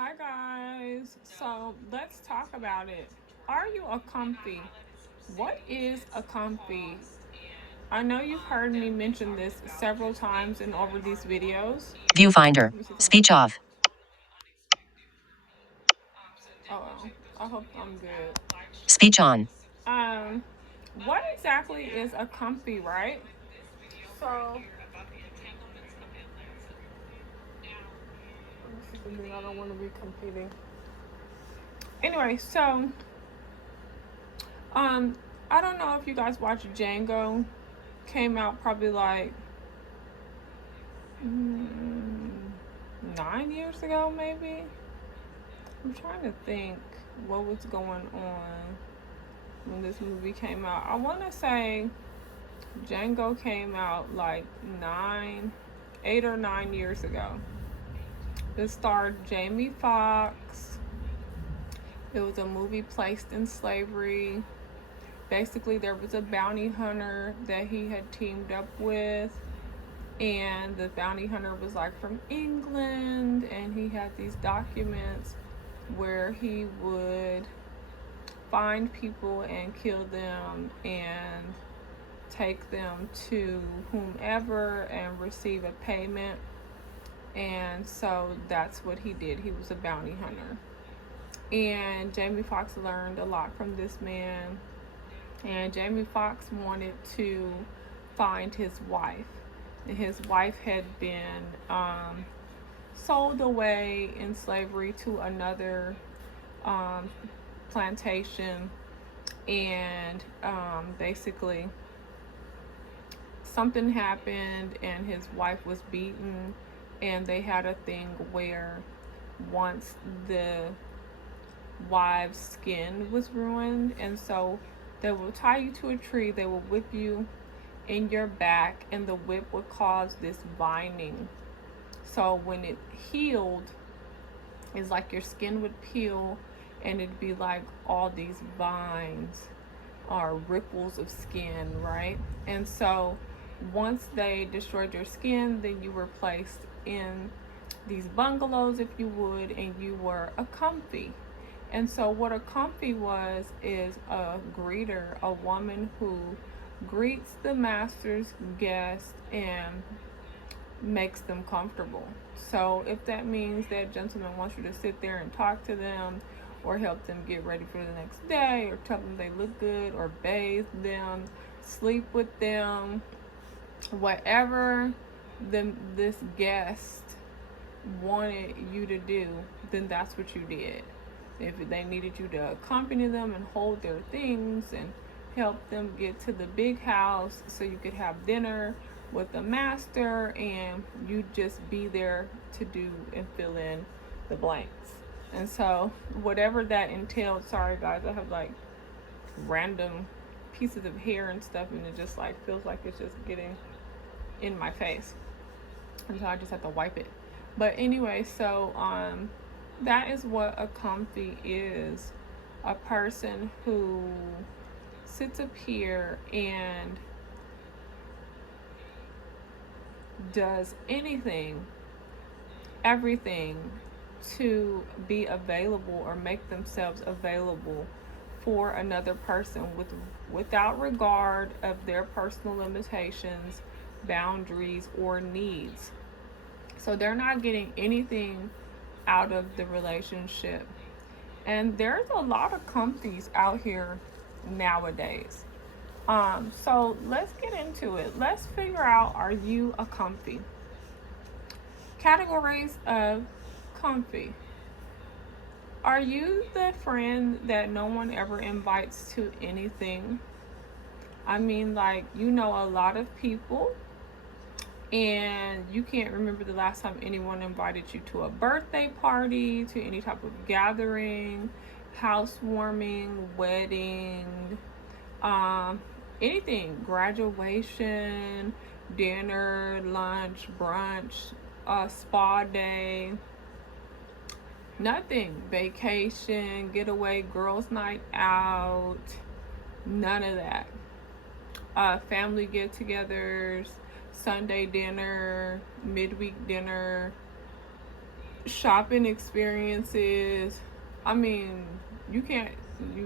Hi guys. So let's talk about it. Are you a comfy? What is a comfy? I know you've heard me mention this several times in over these videos. Viewfinder. Let me see something. Speech off. Oh, I hope I'm good. Speech on. Um, what exactly is a comfy, right? So let me see something. I don't want to be competing. Anyway, so um, I don't know if you guys watched Django. Came out probably like 9 years ago, maybe. I'm trying to think what was going on when this movie came out. I want to say Django came out like 8 or 9 years ago. It starred Jamie Foxx. It was a movie placed in slavery. Basically, there was a bounty hunter that he had teamed up with, and the bounty hunter was like from England, and he had these documents where he would find people and kill them and take them to whomever and receive a payment. And so that's what he did. He was a bounty hunter. And Jamie Foxx learned a lot from this man. And Jamie Foxx wanted to find his wife. And his wife had been sold away in slavery to another um, plantation, and basically something happened and his wife was beaten, and they had a thing where once the wife's skin was ruined, and so they will tie you to a tree, they will whip you in your back, and the whip would cause this binding. So when it healed, it's like your skin would peel and it'd be like all these vines or ripples of skin, right? And so once they destroyed your skin, then you were placed in these bungalows, if you would, and you were a comfy. And so what a comfy was is a greeter, a woman who greets the master's guests and makes them comfortable. So if that means that gentleman wants you to sit there and talk to them, or help them get ready for the next day, or tell them they look good, or bathe them, sleep with them, whatever this guest wanted you to do, then that's what you did. If they needed you to accompany them and hold their things and help them get to the big house so you could have dinner with the master, and you just be there to do and fill in the blanks. And so whatever that entailed, sorry guys, I have like random pieces of hair and stuff, and it just like feels like it's just getting in my face, and so I just have to wipe it. But anyway, so that is what a comfy is. A person who sits up here and does anything, everything to be available or make themselves available for another person without regard of their personal limitations, boundaries, or needs. So they're not getting anything out of the relationship. And there's a lot of comfies out here nowadays. So let's get into it. Let's figure out, are you a comfy? Categories of comfy. Are you the friend that no one ever invites to anything? I mean, like, you know a lot of people, and you can't remember the last time anyone invited you to a birthday party, to any type of gathering, housewarming, wedding, um, anything, graduation, dinner, lunch, brunch, spa day, nothing, vacation, getaway, girls' night out, none of that. Family get-togethers, Sunday dinner, midweek dinner, Shopping experiences. I mean, you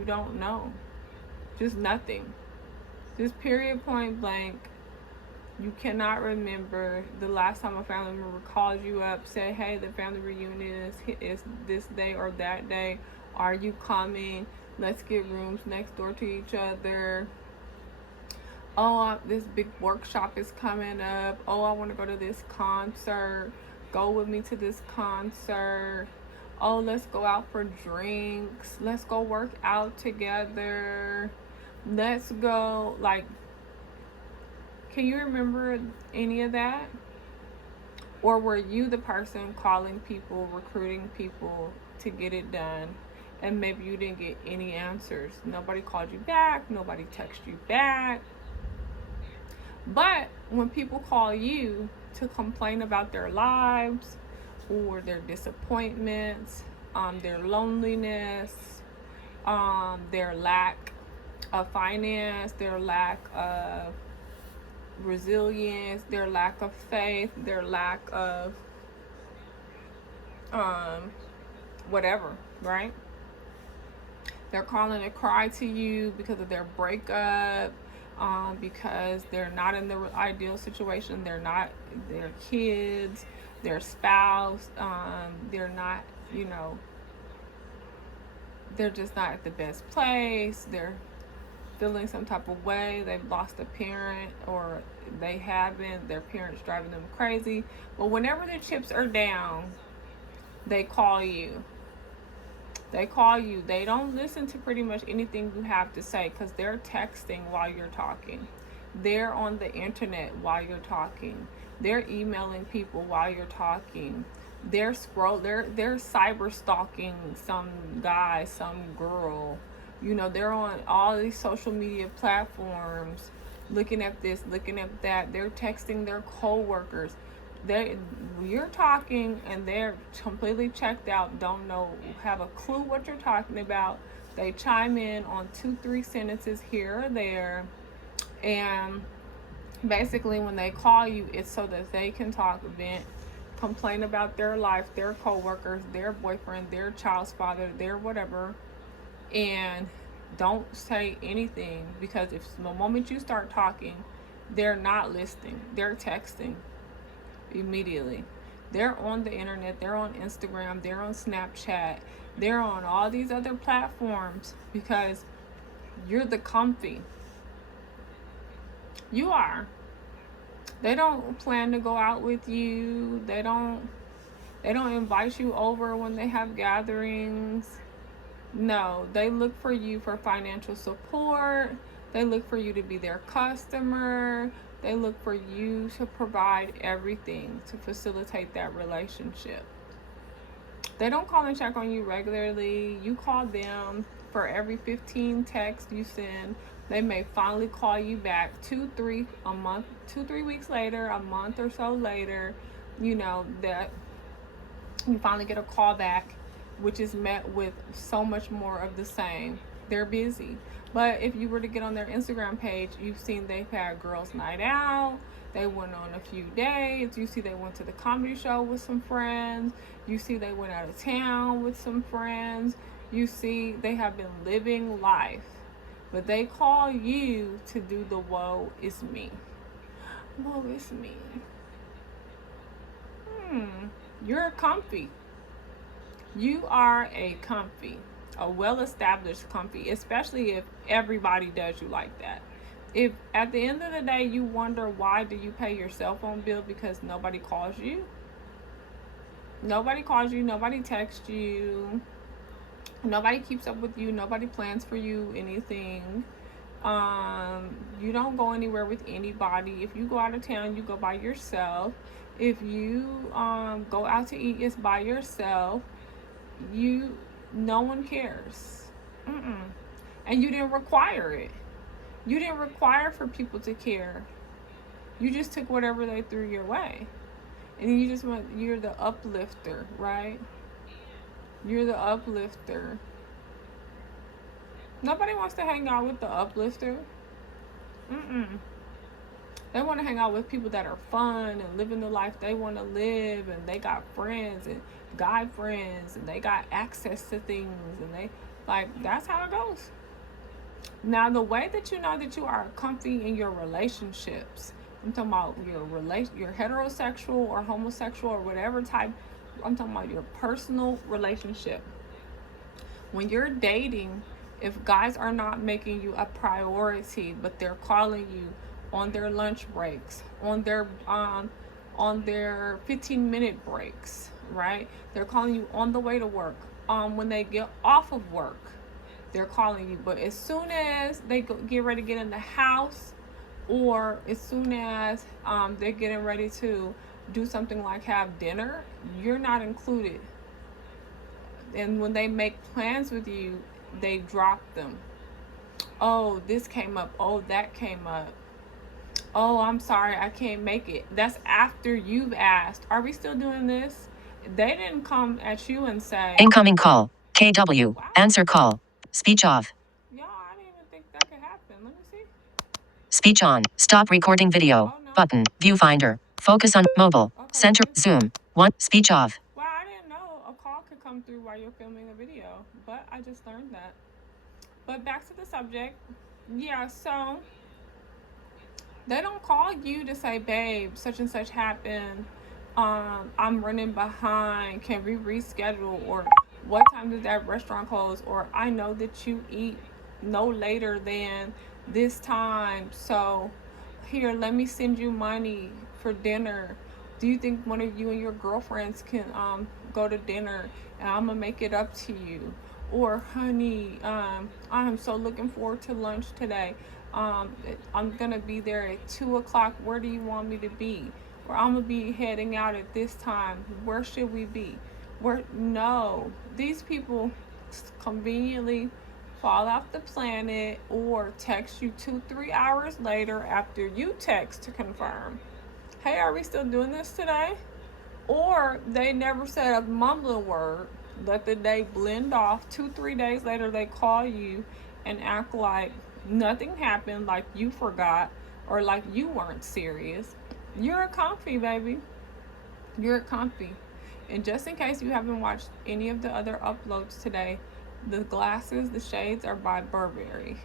don't know. Just nothing. Just period, point blank. You cannot remember the last time a family member called you up, said, hey, the family reunion is this day or that day. Are you coming? Let's get rooms next door to each other. Oh, this big workshop is coming up. Oh, I want to go to this concert. Go with me to this concert. Oh, let's go out for drinks. Let's go work out together. Let's go. Like, can you remember any of that? Or were you the person calling people, recruiting people to get it done? And maybe you didn't get any answers. Nobody called you back. Nobody texted you back. But when people call you to complain about their lives or their disappointments, their loneliness, their lack of finance, their lack of resilience, their lack of faith, their lack of whatever, right? They're calling to cry to you because of their breakup, because they're not in the ideal situation. They're not their kids, their spouse. They're not, they're just not at the best place. They're feeling some type of way. They've lost a parent, or they haven't. Their parents driving them crazy. But whenever the chips are down, they call you. They call you. They don't listen to pretty much anything you have to say because they're texting while you're talking. They're on the internet while you're talking. They're emailing people while you're talking. They're cyber stalking some guy, some girl. They're on all these social media platforms, looking at this, looking at that. They're texting their coworkers. You're talking and they're completely checked out, don't know, have a clue what you're talking about. They chime in on 2-3 sentences here or there, and basically when they call you, it's so that they can talk, vent, complain about their life, their coworkers, their boyfriend, their child's father, their whatever, and don't say anything, because if the moment you start talking, they're not listening. They're texting immediately. They're on the internet, they're on Instagram, they're on Snapchat, they're on all these other platforms because you're the comfy. You are. They don't plan to go out with you. They don't invite you over when they have gatherings. No, they look for you for financial support. They look for you to be their customer. They look for you to provide everything to facilitate that relationship. They don't call and check on you regularly. You call them for every 15 texts you send. They may finally call you back 2-3 weeks later, a month or so later, that you finally get a call back, which is met with so much more of the same. They're busy. But if you were to get on their Instagram page, you've seen they've had girls' night out. They went on a few dates. You see they went to the comedy show with some friends. You see they went out of town with some friends. You see they have been living life. But they call you to do the woe is me. Woe is me. You're comfy. You are a comfy, a well-established comfy, especially if everybody does you like that. If at the end of the day you wonder why do you pay your cell phone bill because nobody calls you, nobody texts you, nobody keeps up with you, nobody plans for you anything, you don't go anywhere with anybody. If you go out of town, you go by yourself. If you go out to eat, it's by yourself. No one cares. And you didn't require it. You didn't require for people to care. You just took whatever they threw your way. And then you're the uplifter, right? You're the uplifter. Nobody wants to hang out with the uplifter. They want to hang out with people that are fun and living the life they want to live, and they got friends and guy friends, and they got access to things, and they like, that's how it goes. Now, the way that you know that you are comfy in your relationships, I'm talking about your heterosexual or homosexual or whatever type. I'm talking about your personal relationship. When you're dating, if guys are not making you a priority, but they're calling you on their lunch breaks, on their 15-minute breaks, right? They're calling you on the way to work, when they get off of work, they're calling you. But as soon as they get ready to get in the house, or as soon as they're getting ready to do something like have dinner, you're not included. And when they make plans with you, they drop them. Oh, this came up. Oh, that came up. Oh, I'm sorry, I can't make it. That's after you've asked, are we still doing this? They didn't come at you and say, incoming call. KW. Wow. Answer call. Speech off. Y'all, I didn't even think that could happen. Let me see. Speech on. Stop recording video. Oh, no. Button. Viewfinder. Focus on mobile. Okay, Center. Zoom. 1. Speech off. Wow, I didn't know a call could come through while you're filming a video, but I just learned that. But back to the subject. Yeah, so they don't call you to say, babe, such and such happened. I'm running behind. Can we reschedule? Or what time does that restaurant close? Or I know that you eat no later than this time. So here, let me send you money for dinner. Do you think one of you and your girlfriends can go to dinner, and I'm gonna make it up to you? Or honey, I am so looking forward to lunch today. I'm gonna be there at 2 o'clock. Where do you want me to be? Or I'm gonna be heading out at this time. Where should we be? Where? No, these people conveniently fall off the planet or text you 2-3 hours later after you text to confirm, hey, are we still doing this today? Or they never said a mumbling word, let the day blend off. 2-3 days later they call you and act like nothing happened, like you forgot, or like you weren't serious. You're a comfy, baby. You're a comfy. And just in case you haven't watched any of the other uploads today, the glasses, the shades are by Burberry.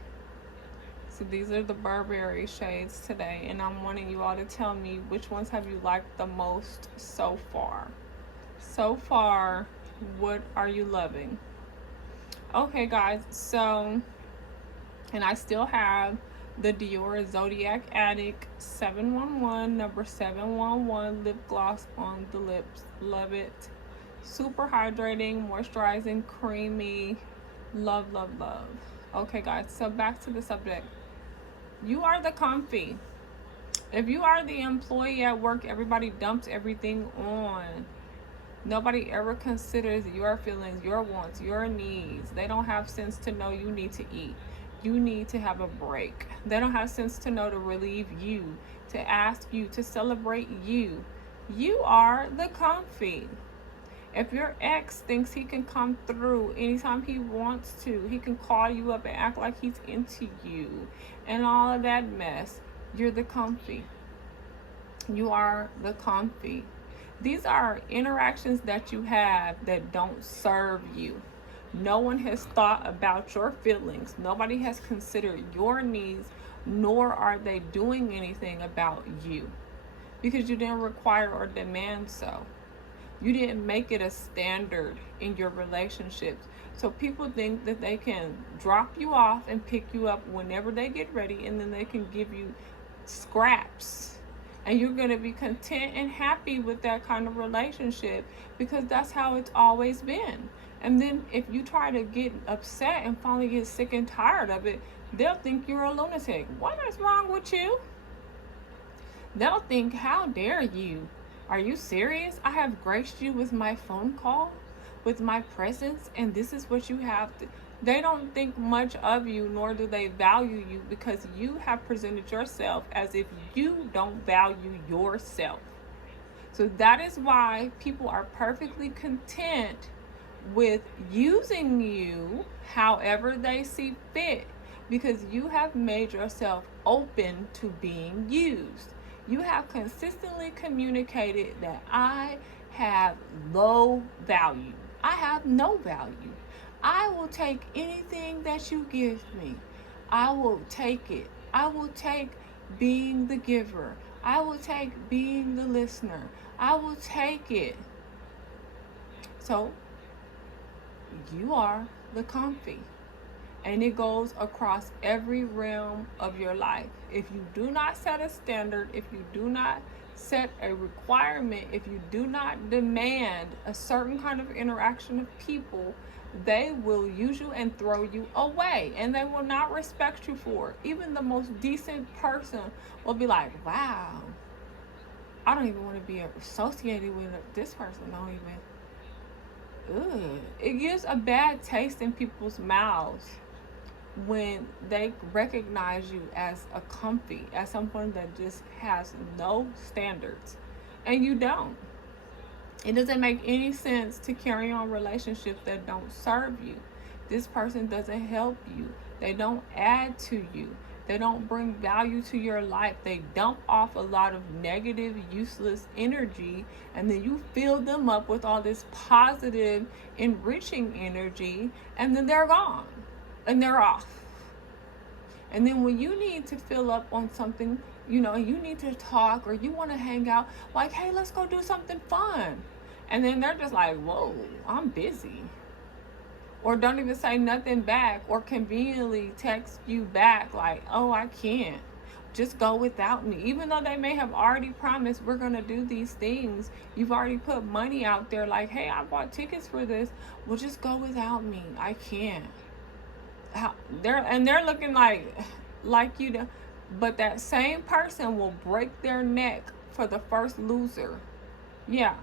So these are the Burberry shades today, and I'm wanting you all to tell me which ones have you liked the most so far. So far, what are you loving? Okay, guys, so, and I still have the Dior Zodiac Addict 711, number 711 lip gloss on the lips. Love it. Super hydrating, moisturizing, creamy. Love, love, love. Okay, guys, so back to the subject. You are the comfy. If you are the employee at work, everybody dumps everything on. Nobody ever considers your feelings, your wants, your needs. They don't have sense to know you need to eat. You need to have a break. They don't have sense to know to relieve you, to ask you, to celebrate you. You are the comfy. If your ex thinks he can come through anytime he wants to, he can call you up and act like he's into you and all of that mess, you're the comfy. You are the comfy. These are interactions that you have that don't serve you. No one has thought about your feelings. Nobody has considered your needs, nor are they doing anything about you because you didn't require or demand so. You didn't make it a standard in your relationships. So people think that they can drop you off and pick you up whenever they get ready, and then they can give you scraps. And you're going to be content and happy with that kind of relationship because that's how it's always been. And then if you try to get upset and finally get sick and tired of it, they'll think you're a lunatic. What is wrong with you? They'll think, how dare you? Are you serious? I have graced you with my phone call, with my presence, and this is what you have to. They don't think much of you, nor do they value you, because you have presented yourself as if you don't value yourself. So that is why people are perfectly content with using you however they see fit, because you have made yourself open to being used. You have consistently communicated that I have low value. I have no value. I will take anything that you give me. I will take it. I will take being the giver. I will take being the listener. I will take it. So, you are the comfy. And it goes across every realm of your life. If you do not set a standard, if you do not set a requirement, if you do not demand a certain kind of interaction of people, they will use you and throw you away, and they will not respect you for it. Even the most decent person will be like, wow, I don't even want to be associated with this person. Don't even. Ugh. It gives a bad taste in people's mouths when they recognize you as a comfy, as someone that just has no standards, and you don't. It doesn't make any sense to carry on relationships that don't serve you. This person doesn't help you. They don't add to you. They don't bring value to your life. They dump off a lot of negative, useless energy, and then you fill them up with all this positive, enriching energy, and then they're gone and they're off. And then when you need to fill up on something, you you need to talk or you want to hang out, like, hey, let's go do something fun. And then they're just like, whoa, I'm busy. Or don't even say nothing back, or conveniently text you back like, oh, I can't. Just go without me. Even though they may have already promised we're going to do these things, you've already put money out there like, hey, I bought tickets for this. Well, just go without me. I can't. They're looking like you to, but that same person will break their neck for the first loser. Yeah,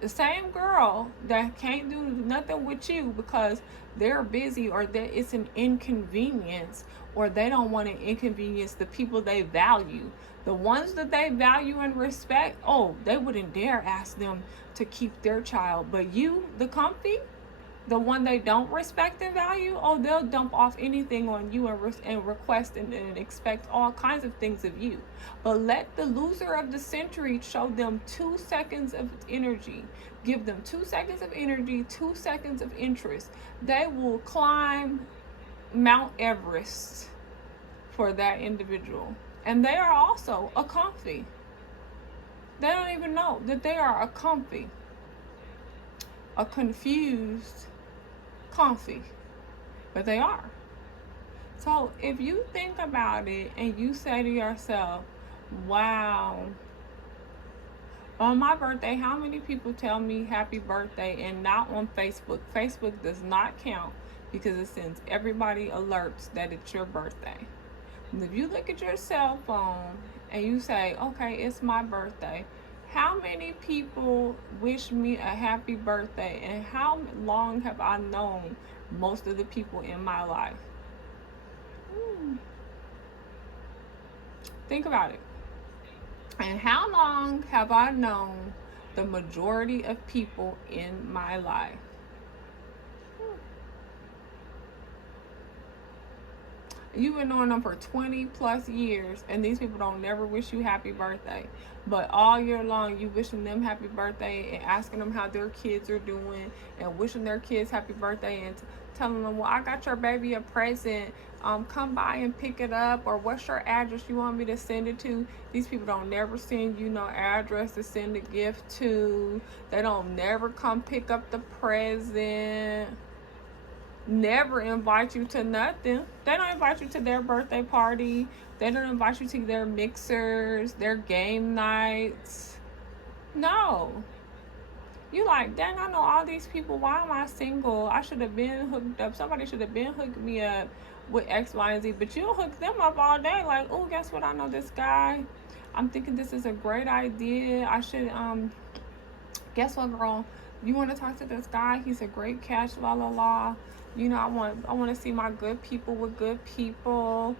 the same girl that can't do nothing with you because they're busy, or that it's an inconvenience, or they don't want to inconvenience the people they value. The ones that they value and respect, oh, they wouldn't dare ask them to keep their child. But you, the comfy, the one they don't respect and value, oh, they'll dump off anything on you and request and expect all kinds of things of you. But let the loser of the century show them 2 seconds of energy. Give them 2 seconds of energy, 2 seconds of interest. They will climb Mount Everest for that individual. And they are also a comfy. They don't even know that they are a comfy, a confused comfy, but they are. So if you think about it and you say to yourself, wow, on my birthday, how many people tell me happy birthday? And not on Facebook. Facebook does not count because it sends everybody alerts that it's your birthday. And if you look at your cell phone and you say, okay, it's my birthday, how many people wish me a happy birthday, and how long have I known most of the people in my life? Think about it. And how long have I known the majority of people in my life? You've been knowing them for 20 plus years, and these people don't never wish you happy birthday. But all year long, you wishing them happy birthday and asking them how their kids are doing and wishing their kids happy birthday and telling them, well, I got your baby a present. Come by and pick it up, or what's your address you want me to send it to? These people don't never send you no address to send a gift to. They don't never come pick up the present. Never invite you to nothing. They don't invite you to their birthday party. They don't invite you to their mixers, their game nights. No. You like, dang, I know all these people. Why am I single? I should have been hooked up. Somebody should have been hooked me up with X, Y, and Z. But you'll hook them up all day. Like, oh, guess what? I know this guy. I'm thinking this is a great idea. I should, guess what, girl? You want to talk to this guy? He's a great catch, la, la, la. I want to see my good people with good people,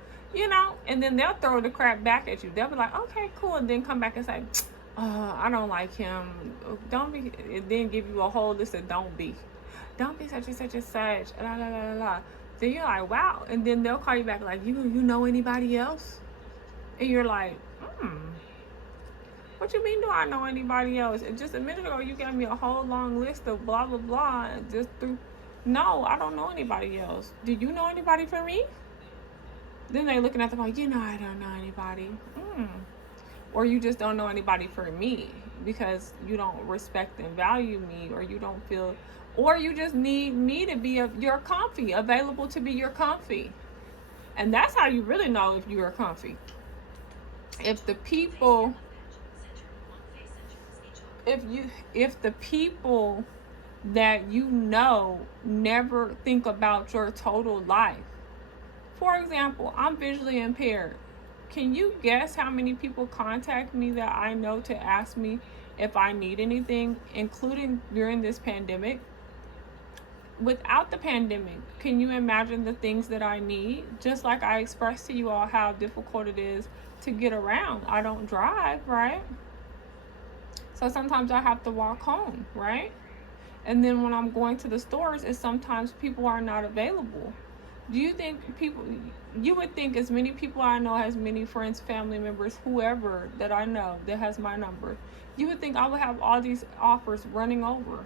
and then they'll throw the crap back at you. They'll be like, okay, cool, and then come back and say, I don't like him. Don't be, and then give you a whole list of don't be such and such and such, la, la, la, la. Then you're like, wow, and then they'll call you back like, you know anybody else? And you're like, What you mean, do I know anybody else? And just a minute ago, you gave me a whole long list of blah, blah, blah. And just through. No, I don't know anybody else. Do you know anybody for me? Then they looking at the phone, I don't know anybody. Or you just don't know anybody for me because you don't respect and value me, or you don't feel, or you just need me to be your comfy, available to be your comfy. And that's how you really know if you are comfy. If the people, if the people that you know never think about your total life. For example, I'm visually impaired. Can you guess how many people contact me that I know to ask me if I need anything, including during this pandemic? Without the pandemic, can you imagine the things that I need? Just like I expressed to you all how difficult it is to get around. I don't drive, right? So sometimes I have to walk home, right? And then when I'm going to the stores, it's sometimes people are not available. Do you think you would think as many people I know, as many friends, family members, whoever that I know that has my number, you would think I would have all these offers running over.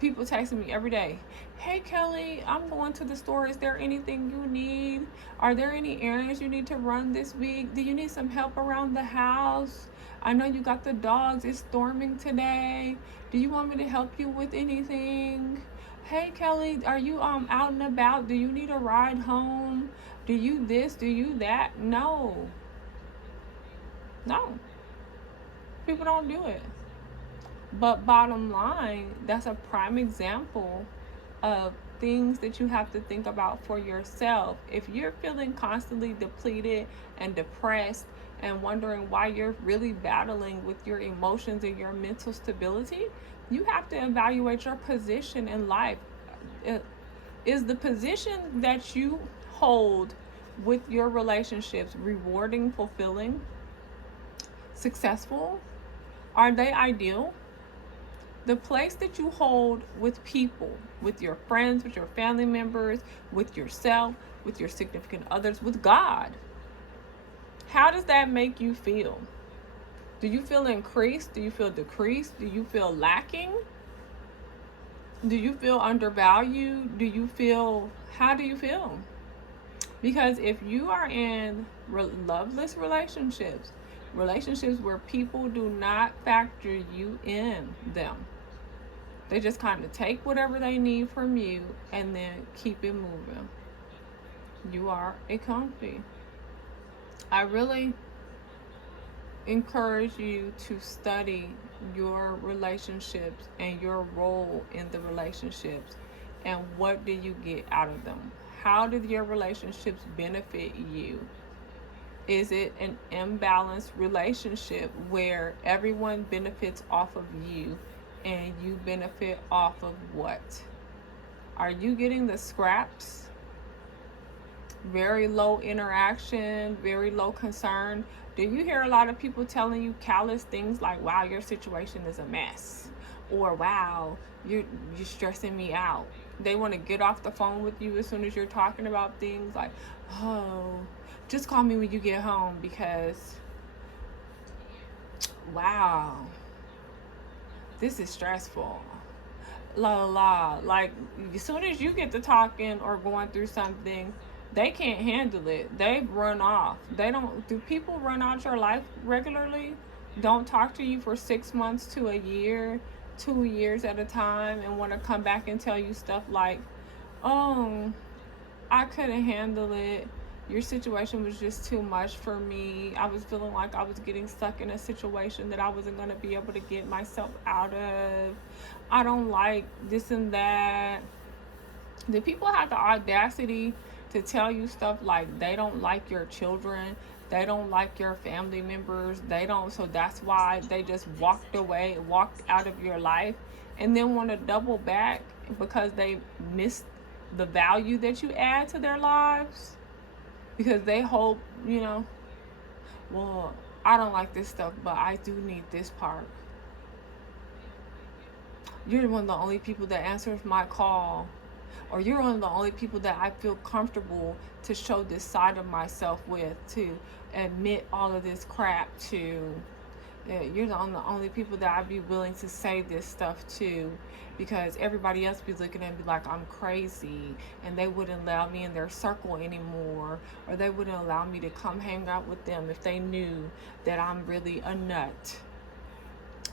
People texting me every day. Hey Kelly, I'm going to the store. Is there anything you need? Are there any errands you need to run this week? Do you need some help around the house? I know you got the dogs. It's storming today. Do you want me to help you with anything? Hey Kelly, are you out and about? Do you need a ride home? Do you this? Do you that? No. People don't do it. But bottom line, that's a prime example of things that you have to think about for yourself. If you're feeling constantly depleted and depressed and wondering why you're really battling with your emotions and your mental stability, you have to evaluate your position in life. Is the position that you hold with your relationships rewarding, fulfilling, successful? Are they ideal? The place that you hold with people, with your friends, with your family members, with yourself, with your significant others, with God, how does that make you feel? Do you feel increased? Do you feel decreased? Do you feel lacking? Do you feel undervalued? How do you feel? Because if you are in loveless relationships where people do not factor you in them, they just kind of take whatever they need from you and then keep it moving, you are a comfy. I really encourage you to study your relationships and your role in the relationships, and what do you get out of them? How do your relationships benefit you? Is it an imbalanced relationship where everyone benefits off of you and you benefit off of what? Are you getting the scraps? Very low interaction, very low concern. Do you hear a lot of people telling you callous things like, wow, your situation is a mess, or wow, you're stressing me out? They want to get off the phone with you as soon as you're talking about things like, oh, just call me when you get home because, wow, this is stressful. La la la. Like, as soon as you get to talking or going through something, they can't handle it. They run off. Do people run out your life regularly? Don't talk to you for 6 months to a year, 2 years at a time, and want to come back and tell you stuff like, oh, I couldn't handle it. Your situation was just too much for me. I was feeling like I was getting stuck in a situation that I wasn't going to be able to get myself out of. I don't like this and that. Do people have the audacity to tell you stuff like they don't like your children, they don't like your family members, so that's why they just walked out of your life, and then want to double back because they missed the value that you add to their lives? Because they hope, well, I don't like this stuff, but I do need this part. You're one of the only people that answers my call, or you're one of the only people that I feel comfortable to show this side of myself with, to admit all of this crap to. You're the only people that I'd be willing to say this stuff to, because everybody else be looking at me like I'm crazy, and they wouldn't allow me in their circle anymore, or they wouldn't allow me to come hang out with them if they knew that I'm really a nut.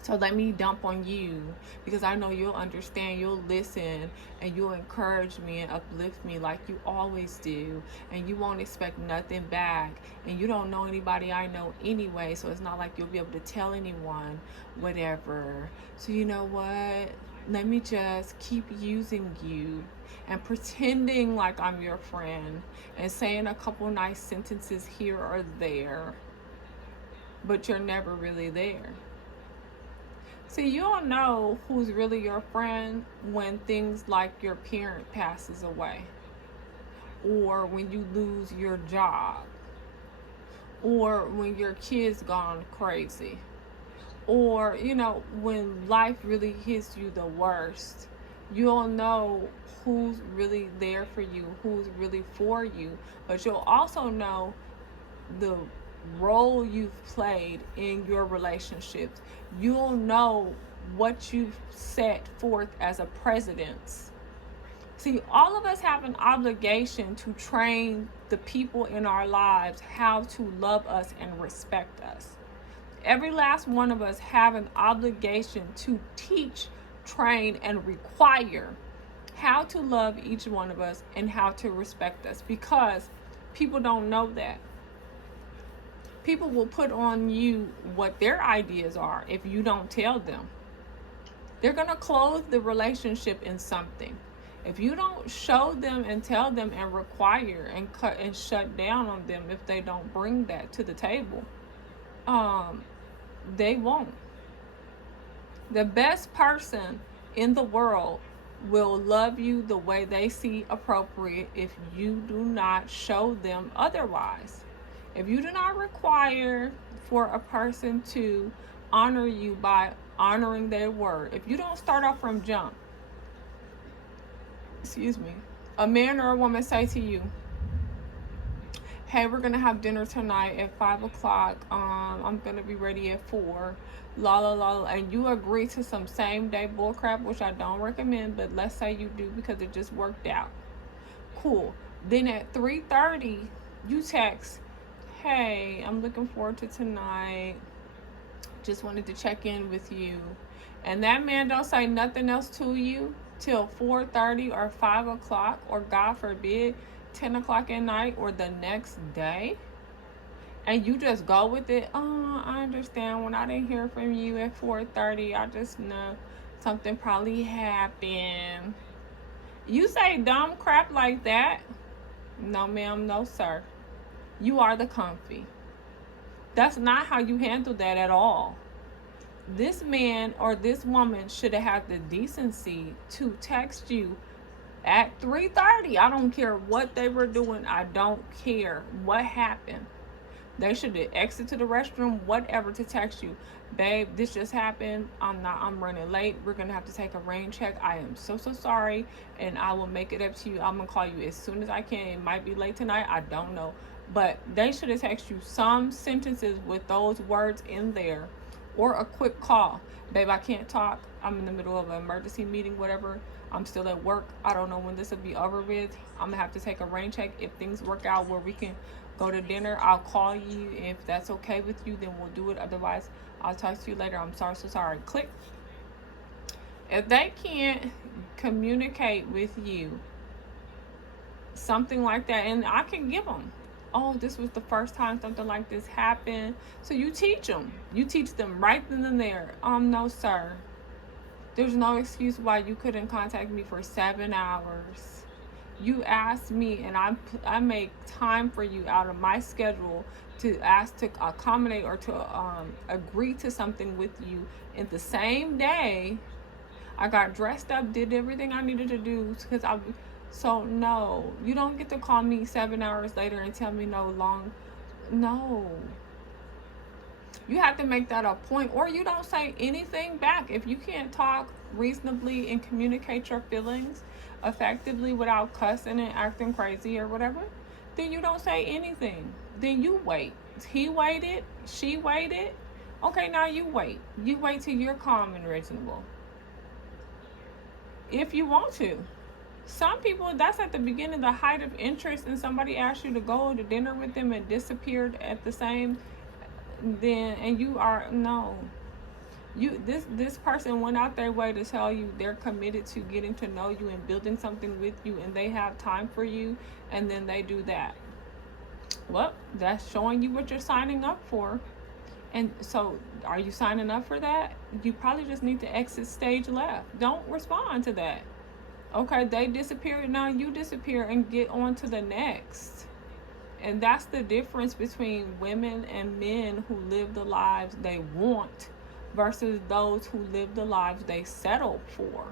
So let me dump on you, because I know you'll understand, you'll listen, and you'll encourage me and uplift me like you always do. And you won't expect nothing back. And you don't know anybody I know anyway, so it's not like you'll be able to tell anyone whatever. So you know what? Let me just keep using you and pretending like I'm your friend and saying a couple nice sentences here or there, but you're never really there. See, you don't know who's really your friend when things like your parent passes away, or when you lose your job, or when your kid's gone crazy, or, when life really hits you the worst. You'll know who's really there for you, who's really for you, but you'll also know the role you've played in your relationships. You'll know what you've set forth as a precedence. See, all of us have an obligation to train the people in our lives how to love us and respect us. Every last one of us have an obligation to teach, train, and require how to love each one of us and how to respect us, because people don't know that. People will put on you what their ideas are if you don't tell them. They're going to clothe the relationship in something. If you don't show them and tell them and require and cut and shut down on them if they don't bring that to the table, they won't. The best person in the world will love you the way they see appropriate if you do not show them otherwise. If you do not require for a person to honor you by honoring their word, if you don't start off from jump, a man or a woman say to you, hey, we're going to have dinner tonight at 5 o'clock. I'm going to be ready at 4. La la la. And you agree to some same day bullcrap, which I don't recommend, but let's say you do because it just worked out. Cool. Then at 3:30, you text, hey, I'm looking forward to tonight. Just wanted to check in with you. And that man don't say nothing else to you till 4:30 or 5 o'clock, or God forbid, 10 o'clock at night or the next day. And you just go with it. Oh, I understand. When I didn't hear from you at 4:30, I just know something probably happened. You say dumb crap like that? No, ma'am, no, sir. You are the comfy. That's not how you handle that at all. This man or this woman should have had the decency to text you at 3:30. I don't care what they were doing. I don't care what happened. They should have exited to the restroom, whatever, to text you, babe, this just happened. I'm running late. We're going to have to take a rain check. I am so sorry, and I will make it up to you. I'm going to call you as soon as I can. It might be late tonight. I don't know. But they should have texted you some sentences with those words in there, or a quick call. Babe, I can't talk. I'm in the middle of an emergency meeting, whatever. I'm still at work. I don't know when this will be over with. I'm going to have to take a rain check. If things work out where we can go to dinner, I'll call you. If that's okay with you, then we'll do it. Otherwise, I'll talk to you later. I'm so sorry. Click. If they can't communicate with you something like that, and I can give them, oh, this was the first time something like this happened. So you teach them. You teach them right then and there. No, sir. There's no excuse why you couldn't contact me for 7 hours. You asked me, and I make time for you out of my schedule to ask to accommodate or to agree to something with you in the same day. I got dressed up, did everything I needed to do because so no, you don't get to call me 7 hours later and tell me no. You have to make that a point, or you don't say anything back. If you can't talk reasonably and communicate your feelings effectively without cussing and acting crazy or whatever, then you don't say anything. Then you wait. He waited, she waited. Okay, now you wait. You wait till you're calm and reasonable. If you want to. Some people, that's at the beginning, the height of interest, and somebody asked you to go to dinner with them and disappeared at the same, then, and you are, no. This person went out their way to tell you they're committed to getting to know you and building something with you, and they have time for you, and then they do that. Well, that's showing you what you're signing up for. And so, are you signing up for that? You probably just need to exit stage left. Don't respond to that. Okay, they disappear, now you disappear and get on to the next. And that's the difference between women and men who live the lives they want versus those who live the lives they settle for.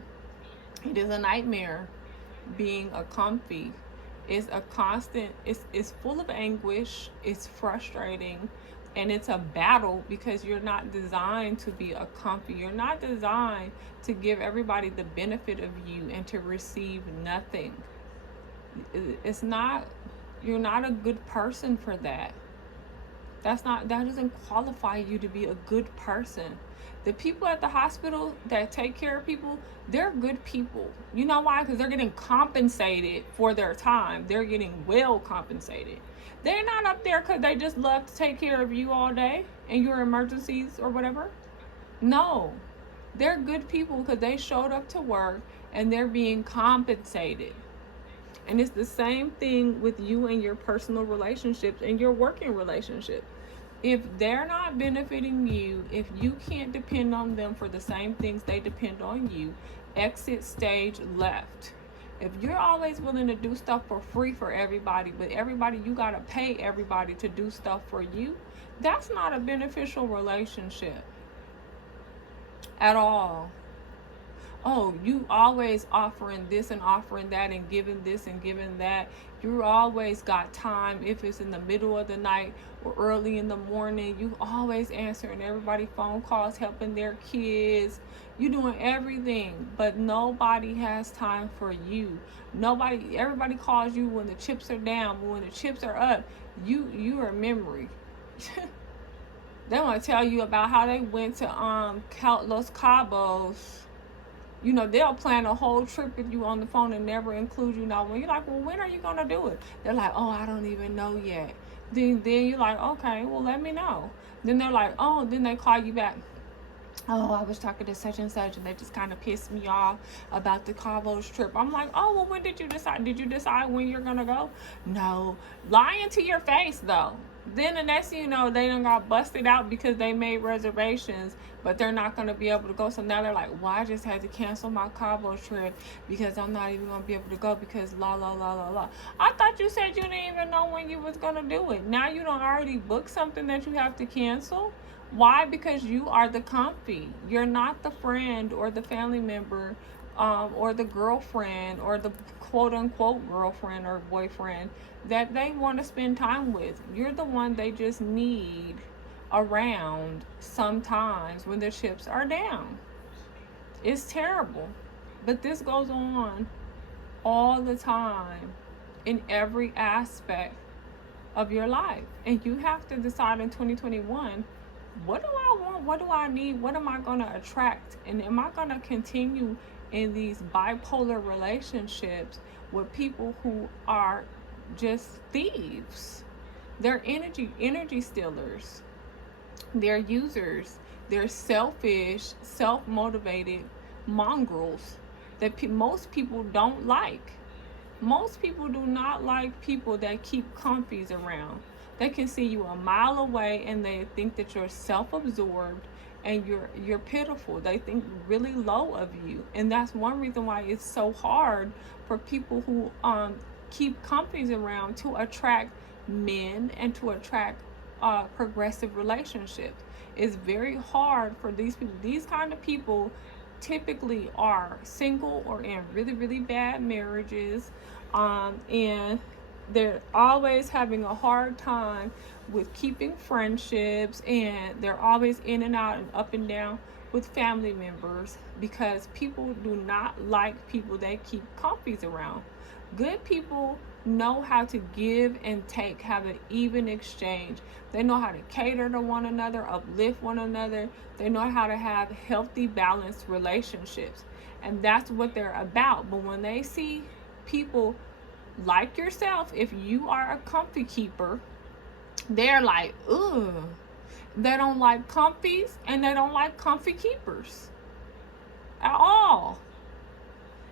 It is a nightmare being a comfy. It's a constant, it's full of anguish, it's frustrating, and it's a battle because you're not designed to be a comfy. You're not designed to give everybody the benefit of you and to receive nothing. It's not, you're not a good person for that. That doesn't qualify you to be a good person. The people at the hospital that take care of people, they're good people. You know why? Because they're getting compensated for their time. They're getting well compensated. They're not up there because they just love to take care of you all day and your emergencies or whatever. No, they're good people because they showed up to work and they're being compensated. And it's the same thing with you and your personal relationships and your working relationship. If they're not benefiting you, if you can't depend on them for the same things they depend on you, exit stage left. If you're always willing to do stuff for free for everybody, but everybody, you gotta pay everybody to do stuff for you, that's not a beneficial relationship at all. Oh, you always offering this and offering that and giving this and giving that. You always got time if it's in the middle of the night or early in the morning. You always answering everybody phone calls, helping their kids. You doing everything, but nobody has time for you. Everybody calls you when the chips are down, but when the chips are up, you are memory. They want to tell you about how they went to Los Cabos. You know, they'll plan a whole trip with you on the phone and never include you. Now, when you're like, well, when are you going to do it? They're like, oh, I don't even know yet. Then you're like, okay, well, let me know. Then they're like, oh, then they call you back. Oh, I was talking to such and such, and they just kind of pissed me off about the Cabos trip. I'm like, oh, well, when did you decide? Did you decide when you're going to go? No. Lying to your face, though. Then the next thing you know, they done got busted out because they made reservations, but they're not going to be able to go. So now they're like, well, I just had to cancel my Cabo trip because I'm not even going to be able to go because la, la, la, la, la. I thought you said you didn't even know when you was going to do it. Now you don't already book something that you have to cancel. Why? Because you are the comfy. You're not the friend or the family member or the girlfriend or the quote unquote girlfriend or boyfriend that they want to spend time with. You're the one they just need around sometimes when the chips are down. It's terrible. But this goes on all the time in every aspect of your life. And you have to decide in 2021, what do I want? What do I need? What am I going to attract? And am I going to continue in these bipolar relationships with people who are just thieves? They're energy stealers. They're users. They're selfish, self-motivated mongrels that most people don't like. Most people do not like people that keep comfies around. They can see you a mile away and they think that you're self-absorbed and you're pitiful. They think really low of you. And that's one reason why it's so hard for people who keep comfies around to attract men and to attract progressive relationships. It's very hard for these people. These kind of people typically are single or in really, really bad marriages, and they're always having a hard time with keeping friendships, and they're always in and out and up and down. with family members because people do not like people they keep comfies around. Good people know how to give and take, have an even exchange. They know how to cater to one another, uplift one another. They know how to have healthy, balanced relationships. And that's what they're about. But when they see people like yourself, if you are a comfy keeper, they're like, ugh. They don't like comfies and they don't like comfy keepers at all.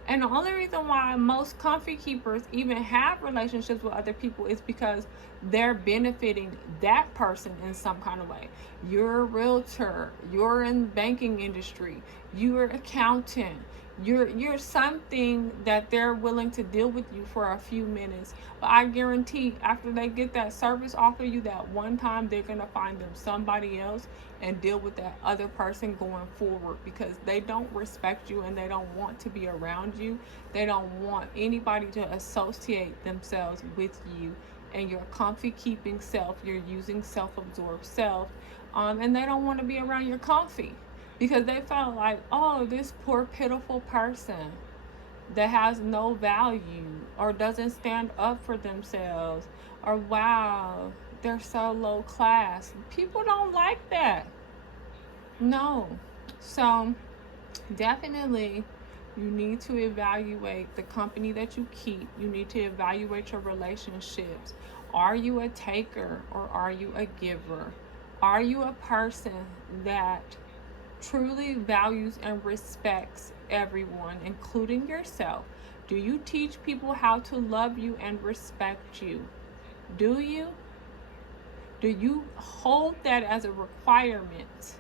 And the only reason why most comfy keepers even have relationships with other people is because they're benefiting that person in some kind of way. You're a realtor, you're in the banking industry, you're an accountant, you're something that they're willing to deal with you for a few minutes. But I guarantee after they get that service off of you that one time, they're gonna find them somebody else and deal with that other person going forward because they don't respect you and they don't want to be around you. They don't want anybody to associate themselves with you and your comfy keeping self, your using self-absorbed self, and they don't want to be around your comfy because they felt like, oh, this poor pitiful person that has no value or doesn't stand up for themselves, or wow, they're so low class. People don't like that. No. So definitely you need to evaluate the company that you keep. You need to evaluate your relationships. Are you a taker or are you a giver? Are you a person that truly values and respects everyone, including yourself? Do you teach people how to love you and respect you? Do you? Do you hold that as a requirement?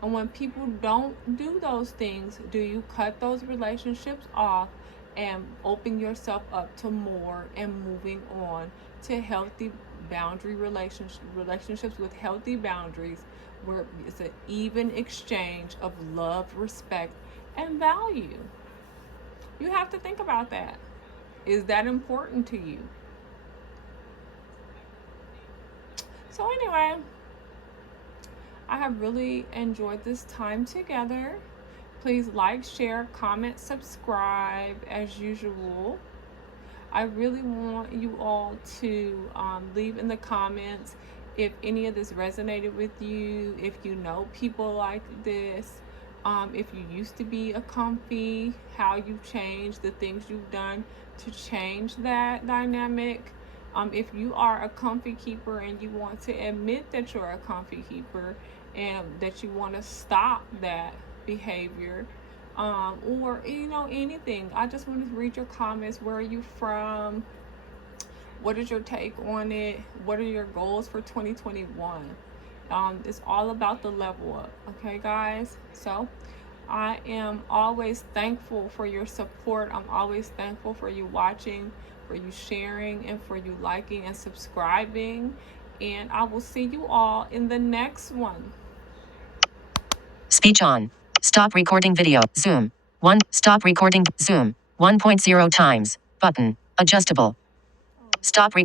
And when people don't do those things, do you cut those relationships off and open yourself up to more and moving on to healthy boundary relationships with healthy boundaries where it's an even exchange of love, respect, and value? You have to think about that. Is that important to you? So anyway, I have really enjoyed this time together. Please like, share, comment, subscribe as usual. I really want you all to leave in the comments if any of this resonated with you, if you know people like this, if you used to be a comfy, how you've changed, the things you've done to change that dynamic. If you are a comfy keeper and you want to admit that you're a comfy keeper and that you want to stop that behavior, or anything, I just want to read your comments. Where are you from? What is your take on it? What are your goals for 2021? It's all about the level up, okay guys? So I am always thankful for your support. I'm always thankful for you watching, for you sharing, and for you liking and subscribing. And I will see you all in the next one. Speech on. Stop recording video. Zoom. 1. Stop recording. Zoom. 1.0 times. Button. Adjustable. Stop recording.